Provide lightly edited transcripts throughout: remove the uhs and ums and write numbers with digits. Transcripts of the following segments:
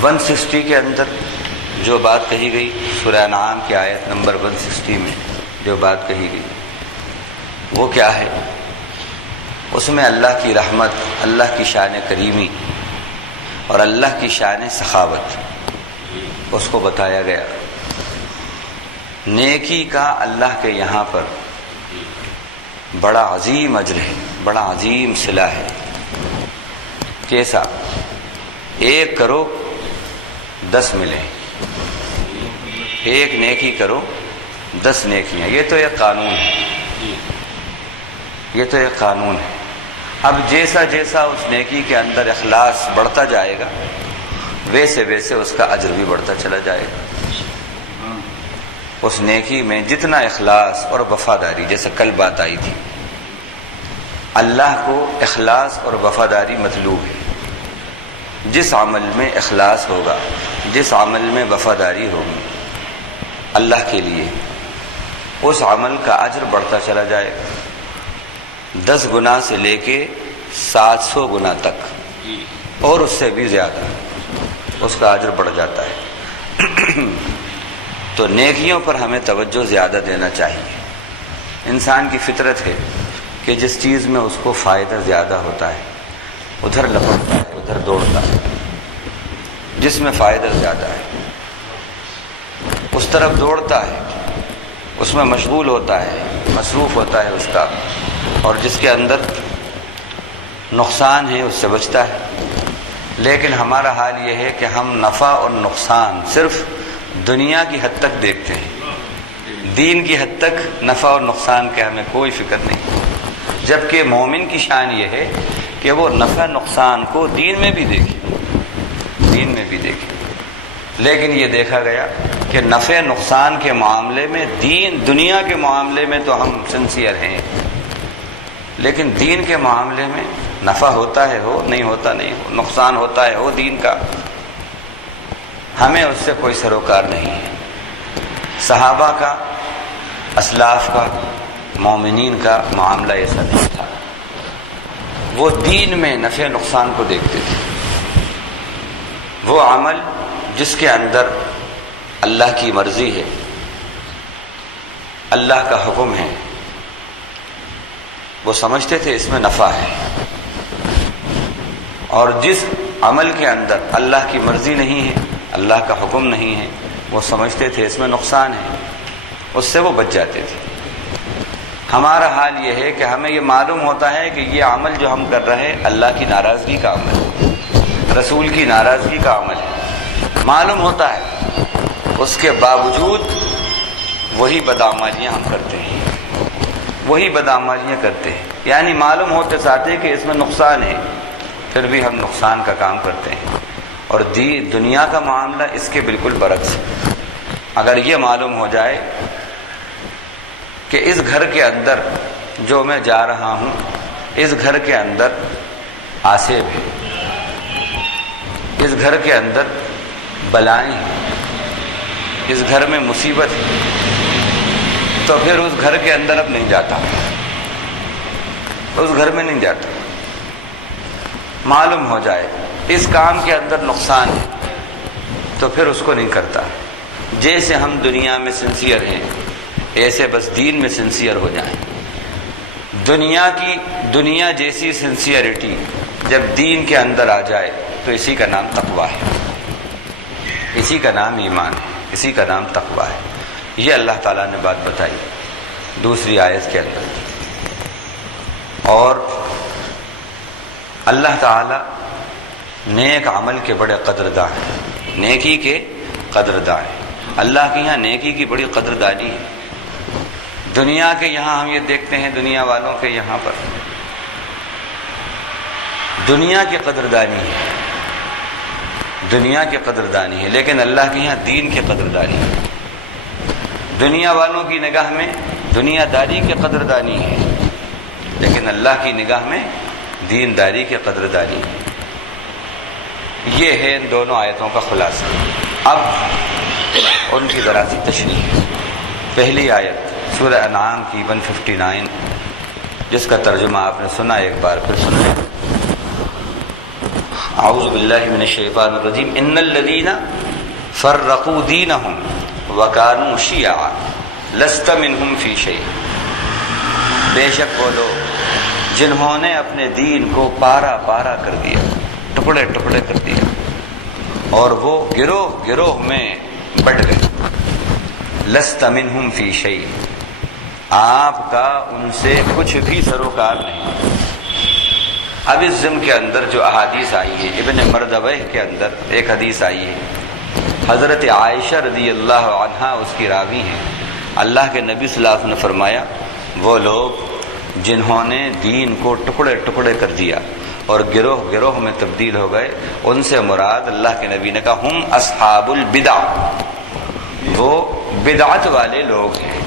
160 کے اندر جو بات کہی گئی، سورہ انعام کی آیت نمبر 160 میں جو بات کہی گئی وہ کیا ہے؟ اس میں اللہ کی رحمت، اللہ کی شان کریمی اور اللہ کی شان سخاوت اس کو بتایا گیا۔ نیکی کا اللہ کے یہاں پر بڑا عظیم اجر ہے، بڑا عظیم صلہ ہے۔ کیسا؟ 1 کرو 10 ملیں، 1 نیکی کرو 10 نیکیاں۔ یہ تو ایک قانون ہے، یہ تو ایک قانون ہے۔ اب جیسا جیسا اس نیکی کے اندر اخلاص بڑھتا جائے گا ویسے ویسے اس کا اجر بھی بڑھتا چلا جائے گا۔ اس نیکی میں جتنا اخلاص اور وفاداری، جیسے کل بات آئی تھی، اللہ کو اخلاص اور وفاداری مطلوب ہے۔ جس عمل میں اخلاص ہوگا، جس عمل میں وفاداری ہوگی اللہ کے لیے، اس عمل کا اجر بڑھتا چلا جائے گا، 10 گنا سے لے کے 700 گنا تک اور اس سے بھی زیادہ اس کا اجر بڑھ جاتا ہے۔ تو نیکیوں پر ہمیں توجہ زیادہ دینا چاہیے۔ انسان کی فطرت ہے کہ جس چیز میں اس کو فائدہ زیادہ ہوتا ہے ادھر لپکتا ہے، ادھر دوڑتا ہے۔ جس میں فائدہ زیادہ ہے اس طرف دوڑتا ہے، اس میں مشغول ہوتا ہے، مصروف ہوتا ہے اس کا، اور جس کے اندر نقصان ہے اس سے بچتا ہے۔ لیکن ہمارا حال یہ ہے کہ ہم نفع اور نقصان صرف دنیا کی حد تک دیکھتے ہیں، دین کی حد تک نفع اور نقصان کے ہمیں کوئی فکر نہیں، جبکہ مومن کی شان یہ ہے کہ وہ نفع نقصان کو دین میں بھی دیکھے، دین میں بھی دیکھے۔ لیکن یہ دیکھا گیا کہ نفع نقصان کے معاملے میں دنیا کے معاملے میں تو ہم سنسیئر ہیں، لیکن دین کے معاملے میں نفع ہوتا ہے ہو، نہیں ہوتا نہیں ہو، نقصان ہوتا ہے ہو دین کا، ہمیں اس سے کوئی سروکار نہیں ہے۔ صحابہ کا، اسلاف کا، مومنین کا معاملہ ایسا نہیں تھا۔ وہ دین میں نفع نقصان کو دیکھتے تھے۔ وہ عمل جس کے اندر اللہ کی مرضی ہے، اللہ کا حکم ہے، وہ سمجھتے تھے اس میں نفع ہے، اور جس عمل کے اندر اللہ کی مرضی نہیں ہے، اللہ کا حکم نہیں ہے، وہ سمجھتے تھے اس میں نقصان ہے، اس سے وہ بچ جاتے تھے۔ ہمارا حال یہ ہے کہ ہمیں یہ معلوم ہوتا ہے کہ یہ عمل جو ہم کر رہے ہیں اللہ کی ناراضگی کا عمل ہے، رسول کی ناراضگی کا عمل ہے، معلوم ہوتا ہے، اس کے باوجود وہی بدعمالیاں ہم کرتے ہیں، وہی بدعمالیاں کرتے ہیں، یعنی معلوم ہوتے ساتھ کہ اس میں نقصان ہے، پھر بھی ہم نقصان کا کام کرتے ہیں۔ اور دنیا کا معاملہ اس کے بالکل برعکس ہے۔ اگر یہ معلوم ہو جائے کہ اس گھر کے اندر جو میں جا رہا ہوں، اس گھر کے اندر آصف ہے، اس گھر کے اندر بلائیں ہیں، اس گھر میں مصیبت ہے، تو پھر اس گھر کے اندر اب نہیں جاتا، اس گھر میں نہیں جاتا۔ معلوم ہو جائے اس کام کے اندر نقصان ہے تو پھر اس کو نہیں کرتا۔ جیسے ہم دنیا میں سنسیئر ہیں ایسے بس دین میں سنسیئر ہو جائیں۔ دنیا جیسی سنسیئرٹی جب دین کے اندر آ جائے تو اسی کا نام تقویٰ ہے، اسی کا نام ایمان ہے، اسی کا نام تقویٰ ہے۔ یہ اللہ تعالیٰ نے بات بتائی دوسری آیت کے اندر۔ اور اللہ تعالیٰ نیک عمل کے بڑے قدرداں ہیں، نیکی کے قدرداں ہیں۔ اللہ کے یہاں نیکی کی بڑی قدردانی ہے۔ دنیا کے یہاں ہم یہ دیکھتے ہیں، دنیا والوں کے یہاں پر دنیا کی قدردانی ہے، دنیا کی قدردانی ہے، لیکن اللہ کے یہاں دین کی قدردانی ہے۔ دنیا والوں کی نگاہ میں دنیا داری کی قدردانی ہے، لیکن اللہ کی نگاہ میں دین داری کی قدردانی ہے۔ یہ ہے ان دونوں آیتوں کا خلاصہ۔ اب ان کی ذرا سی تشریح۔ پہلی آیت سورہ انعام کی 159، جس کا ترجمہ آپ نے سنا، ایک بار پھر سنیں۔ اعوذ باللہ من الشیطان الرجیم ان الذین فرقوا دینہم وکانوا شیعا لست منہم فی شیء، بے شک وہ لوگ جنہوں نے اپنے دین کو پارا پارا کر دیا، ٹکڑے ٹکڑے کر دیا، اور وہ گروہ گروہ میں بٹ گئے، لست منہم فی شیء، آپ کا ان سے کچھ بھی سروکار نہیں۔ اب اس ضمن کے اندر جو احادیث آئی ہے، ابن مردویہ کے اندر ایک حدیث آئی ہے، حضرت عائشہ رضی اللہ عنہا اس کی راوی ہیں، اللہ کے نبی صلی اللہ علیہ وسلم نے فرمایا وہ لوگ جنہوں نے دین کو ٹکڑے ٹکڑے کر دیا اور گروہ گروہ میں تبدیل ہو گئے، ان سے مراد اللہ کے نبی نے کہا ہم اصحاب البدع، وہ بدعت والے لوگ ہیں،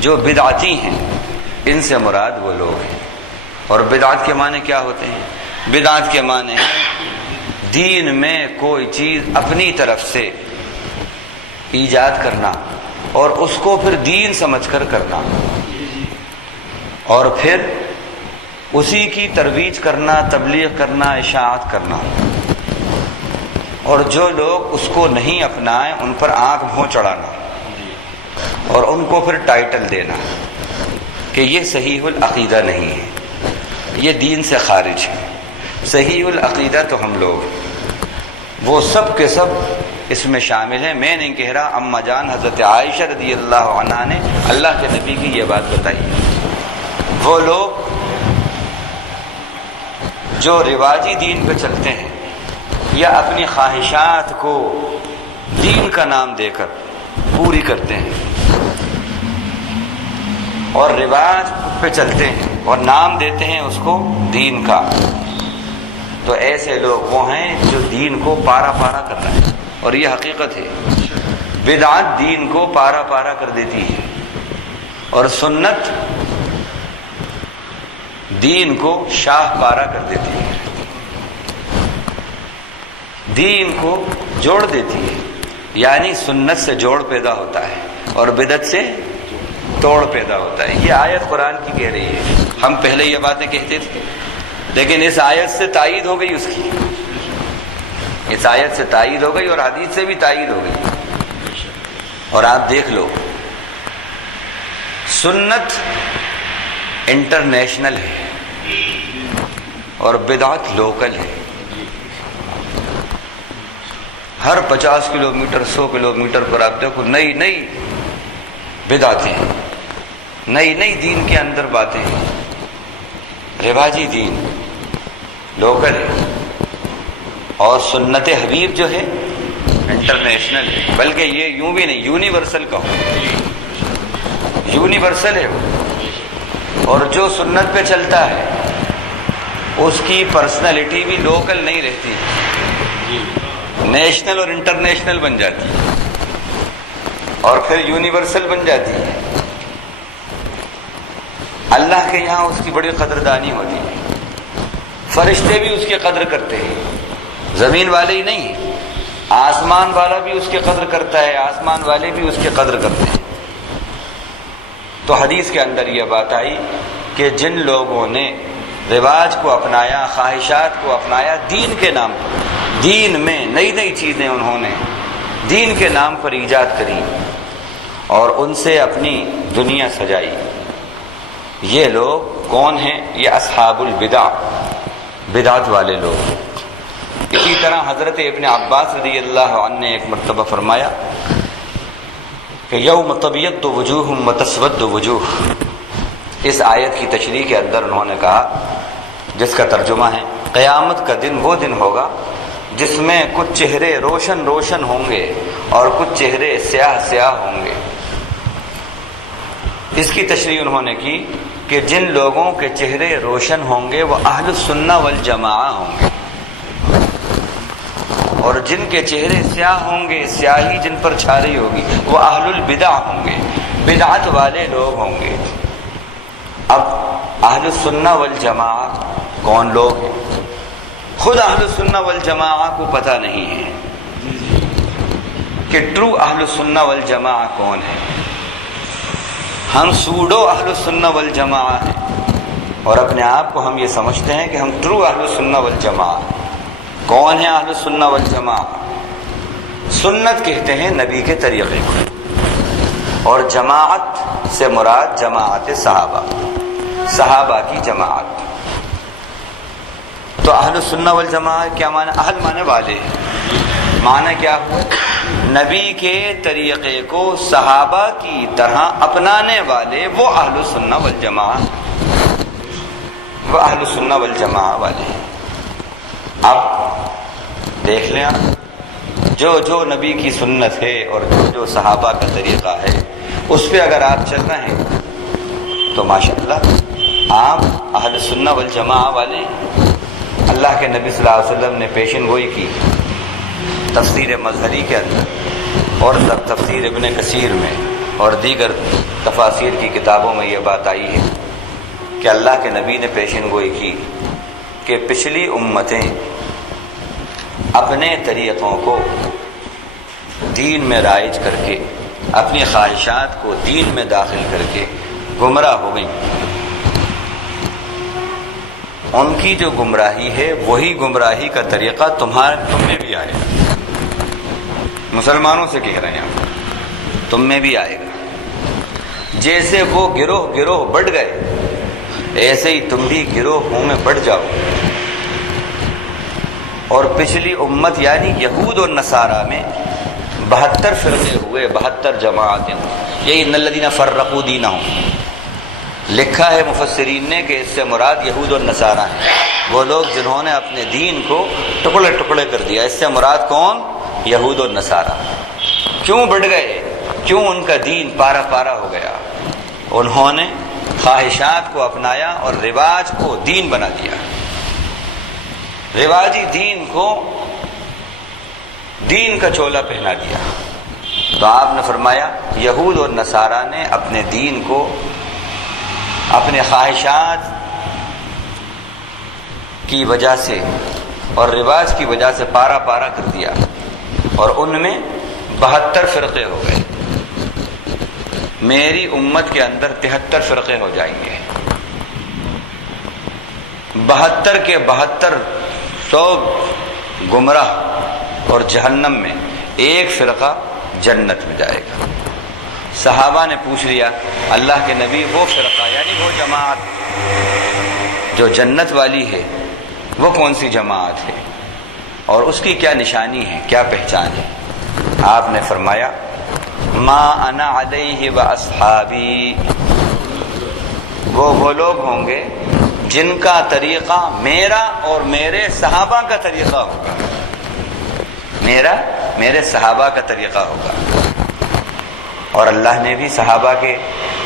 جو بدعتی ہیں ان سے مراد وہ لوگ ہیں۔ اور بدعت کے معنی کیا ہوتے ہیں؟ بدعت کے معنی دین میں کوئی چیز اپنی طرف سے ایجاد کرنا اور اس کو پھر دین سمجھ کر کرنا، اور پھر اسی کی ترویج کرنا، تبلیغ کرنا، اشاعت کرنا، اور جو لوگ اس کو نہیں اپنائیں ان پر آنکھ بھوں چڑھانا اور ان کو پھر ٹائٹل دینا کہ یہ صحیح العقیدہ نہیں ہے، یہ دین سے خارج ہے۔ صحیح العقیدہ تو ہم لوگ ہیں، وہ سب کے سب اس میں شامل ہیں۔ میں نہیں کہہ رہا، اماں جان حضرت عائشہ رضی اللہ عنہا نے اللہ کے نبی کی یہ بات بتائی۔ وہ لوگ جو رواجی دین پہ چلتے ہیں یا اپنی خواہشات کو دین کا نام دے کر پوری کرتے ہیں اور رواج پہ چلتے ہیں اور نام دیتے ہیں اس کو دین کا، تو ایسے لوگ وہ ہیں جو دین کو پارا پارا کر رہے ہیں، اور یہ حقیقت ہے۔ بدعت دین کو پارا پارا کر دیتی ہے اور سنت دین کو شاہ پارا کر دیتی ہے، دین کو جوڑ دیتی ہے، یعنی سنت سے جوڑ پیدا ہوتا ہے اور بدعت سے توڑ پیدا ہوتا ہے۔ یہ آیت قرآن کی کہہ رہی ہے، ہم پہلے یہ باتیں کہتے تھے لیکن اس آیت سے تائید ہو گئی، اس کی اس آیت سے تائید ہو گئی اور حدیث سے بھی تائید ہو گئی۔ اور آپ دیکھ لو، سنت انٹرنیشنل ہے اور بدعت لوکل ہے۔ ہر 50 کلومیٹر 100 کلومیٹر پر آپ دیکھو نئی نئی بدعتیں ہیں، نئی نئی دین کے اندر باتیں ہیں۔ رواجی دین لوکل ہے اور سنت حبیب جو ہے انٹرنیشنل ہے، بلکہ یہ یوں بھی نہیں، یونیورسل کہو، یونیورسل ہے وہ۔ اور جو سنت پہ چلتا ہے اس کی پرسنالٹی بھی لوکل نہیں رہتی، نیشنل اور انٹرنیشنل بن جاتی ہے اور پھر یونیورسل بن جاتی ہے۔ اللہ کے یہاں اس کی بڑی قدردانی ہوتی ہے، فرشتے بھی اس کی قدر کرتے ہیں، زمین والے ہی نہیں، آسمان والا بھی اس کی قدر کرتا ہے، آسمان والے بھی اس کی قدر کرتے ہیں۔ تو حدیث کے اندر یہ بات آئی کہ جن لوگوں نے رواج کو اپنایا، خواہشات کو اپنایا دین کے نام پر، دین میں نئی نئی چیزیں انہوں نے دین کے نام پر ایجاد کری اور ان سے اپنی دنیا سجائی، یہ لوگ کون ہیں؟ یہ اصحاب البدع، بدعت والے لوگ۔ اسی طرح حضرت ابن عباس رضی اللہ عنہ نے ایک مرتبہ فرمایا کہ یوم تبیض وجوہ وتسود وجوہ، اس آیت کی تشریح کے اندر انہوں نے کہا، جس کا ترجمہ ہے قیامت کا دن وہ دن ہوگا جس میں کچھ چہرے روشن روشن ہوں گے اور کچھ چہرے سیاہ سیاہ ہوں گے۔ اس کی تشریح انہوں نے کی کہ جن لوگوں کے چہرے روشن ہوں گے وہ اہل السنہ والجماعہ ہوں گے، اور جن کے چہرے سیاہ ہوں گے، سیاہی جن پر چھا رہی ہوگی، وہ اہل البدع ہوں گے، بدعت والے لوگ ہوں گے۔ اب اہل السنہ والجماعہ کون لوگ ہیں؟ خود اہل السنہ والجماعہ کو پتہ نہیں ہے کہ ٹرو اہل السنہ والجماعہ کون ہے۔ ہم سوڈو اہل السنہ والجماعہ ہیں، اور اپنے آپ کو ہم یہ سمجھتے ہیں کہ ہم ٹرو اہل سنہ والجماع. کون ہے اہل سنہ والجماع؟ سنت کہتے ہیں نبی کے طریقے کو، اور جماعت سے مراد جماعت صحابہ، صحابہ کی جماعت. تو اہل سنہ والجماع کیا معنی؟ اہل معنی والے، معنی کیا ہوا؟ نبی کے طریقے کو صحابہ کی طرح اپنانے والے، وہ اہل سنہ والجماع، وہ اہل سنہ والجماع والے. اب دیکھ لیں جو جو نبی کی سنت ہے اور جو جو صحابہ کا طریقہ ہے اس پہ اگر آپ چل رہے ہیں تو ماشاءاللہ آپ اہل سنہ والجماع والے. اللہ کے نبی صلی اللہ علیہ وسلم نے پیشن گوئی کی تفسیر مظہری کے اندر، اور تفسیر ابن کثیر میں اور دیگر تفاسیر کی کتابوں میں یہ بات آئی ہے کہ اللہ کے نبی نے پیشن گوئی کی کہ پچھلی امتیں اپنے طریقوں کو دین میں رائج کر کے، اپنی خواہشات کو دین میں داخل کر کے گمراہ ہو گئیں. ان کی جو گمراہی ہے وہی گمراہی کا طریقہ تم میں بھی آئے گا. مسلمانوں سے کہہ رہے ہیں، تم میں بھی آئے گا. جیسے وہ گروہ گروہ بڑھ گئے ایسے ہی تم بھی گروہوں میں بڑھ جاؤ. اور پچھلی امت یعنی یہود اور نصارہ میں 72 فرقے ہوئے، 72 جماعتیں ہوئیں. یہی ان الذین فرقوا دینہم لکھا ہے مفسرین نے کہ اس سے مراد یہود اور نصارہ ہیں، وہ لوگ جنہوں نے اپنے دین کو ٹکڑے ٹکڑے کر دیا. اس سے مراد کون؟ یہود اور نصارہ. کیوں بڑھ گئے؟ کیوں ان کا دین پارا پارا ہو گیا؟ انہوں نے خواہشات کو اپنایا اور رواج کو دین بنا دیا. رواجی دین کو دین کا چولا پہنا دیا. تو آپ نے فرمایا یہود اور نصارہ نے اپنے دین کو اپنے خواہشات کی وجہ سے اور رواج کی وجہ سے پارا پارا کر دیا، اور ان میں 72 فرقے ہو گئے. میری امت کے اندر 73 فرقے ہو جائیں گے. 72 کے 72 سب گمراہ اور جہنم میں، ایک فرقہ جنت میں جائے گا. صحابہ نے پوچھ لیا اللہ کے نبی وہ فرقہ یعنی وہ جماعت جو جنت والی ہے وہ کون سی جماعت ہے اور اس کی کیا نشانی ہے، کیا پہچان ہے؟ آپ نے فرمایا ما انا علیہ و اصحابی، وہ لوگ ہوں گے جن کا طریقہ میرا اور میرے صحابہ کا طریقہ ہوگا. میرے صحابہ کا طریقہ ہوگا. اور اللہ نے بھی صحابہ کے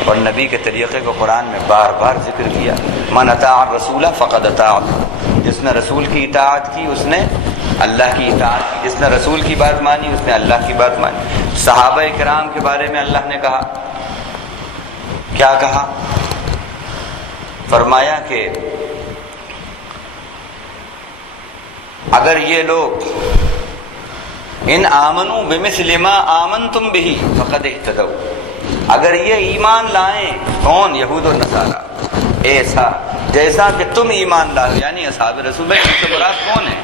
اور نبی کے طریقے کو قرآن میں بار بار ذکر کیا. من اطاع الرسول فقد اطاع اللہ، جس نے رسول کی اطاعت کی اس نے اللہ کی اطاعت کی، جس نے رسول کی بات مانی اس نے اللہ کی بات مانی. صحابہ کرام کے بارے میں اللہ نے کہا، کیا کہا؟ فرمایا کہ اگر یہ لوگ ان آمنوا بمثل ما آمنتم به فقد اهتدوا، اگر یہ ایمان لائیں، کون؟ یہود اور نصارہ، ایسا جیسا کہ تم ایمان لائے، یعنی اصحاب رسول. بھائی اس سے مراد کون ہے؟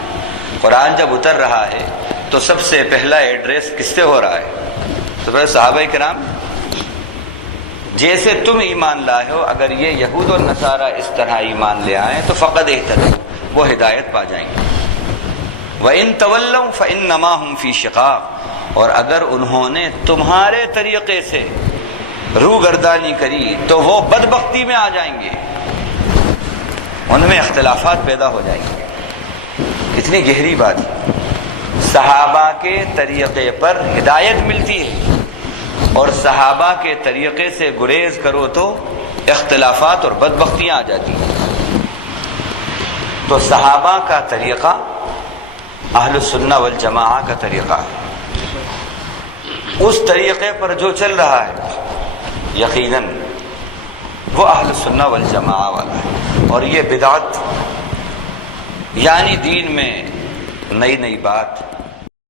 قرآن جب اتر رہا ہے تو سب سے پہلا ایڈریس کس سے ہو رہا ہے؟ تو پھر صحابہ کرام. جیسے تم ایمان لائے ہو اگر یہ یہود اور نصارہ اس طرح ایمان لے آئیں تو فقد اہتدوا، وہ ہدایت پا جائیں گے. وَإِن تَوَلَّوْا فَإِنَّمَا هُمْ فِي شِقَاقٍ، اور اگر انہوں نے تمہارے طریقے سے روگردانی کری تو وہ بدبختی میں آ جائیں گے، ان میں اختلافات پیدا ہو جائیں گے. اتنی گہری بات ہے. صحابہ کے طریقے پر ہدایت ملتی ہے اور صحابہ کے طریقے سے گریز کرو تو اختلافات اور بدبختیاں آ جاتی ہیں. تو صحابہ کا طریقہ اہل السنہ والجماعہ کا طریقہ ہے. اس طریقے پر جو چل رہا ہے یقیناً وہ اہل السنہ والجماعہ والا ہے. اور یہ بدعت یعنی دین میں نئی نئی بات،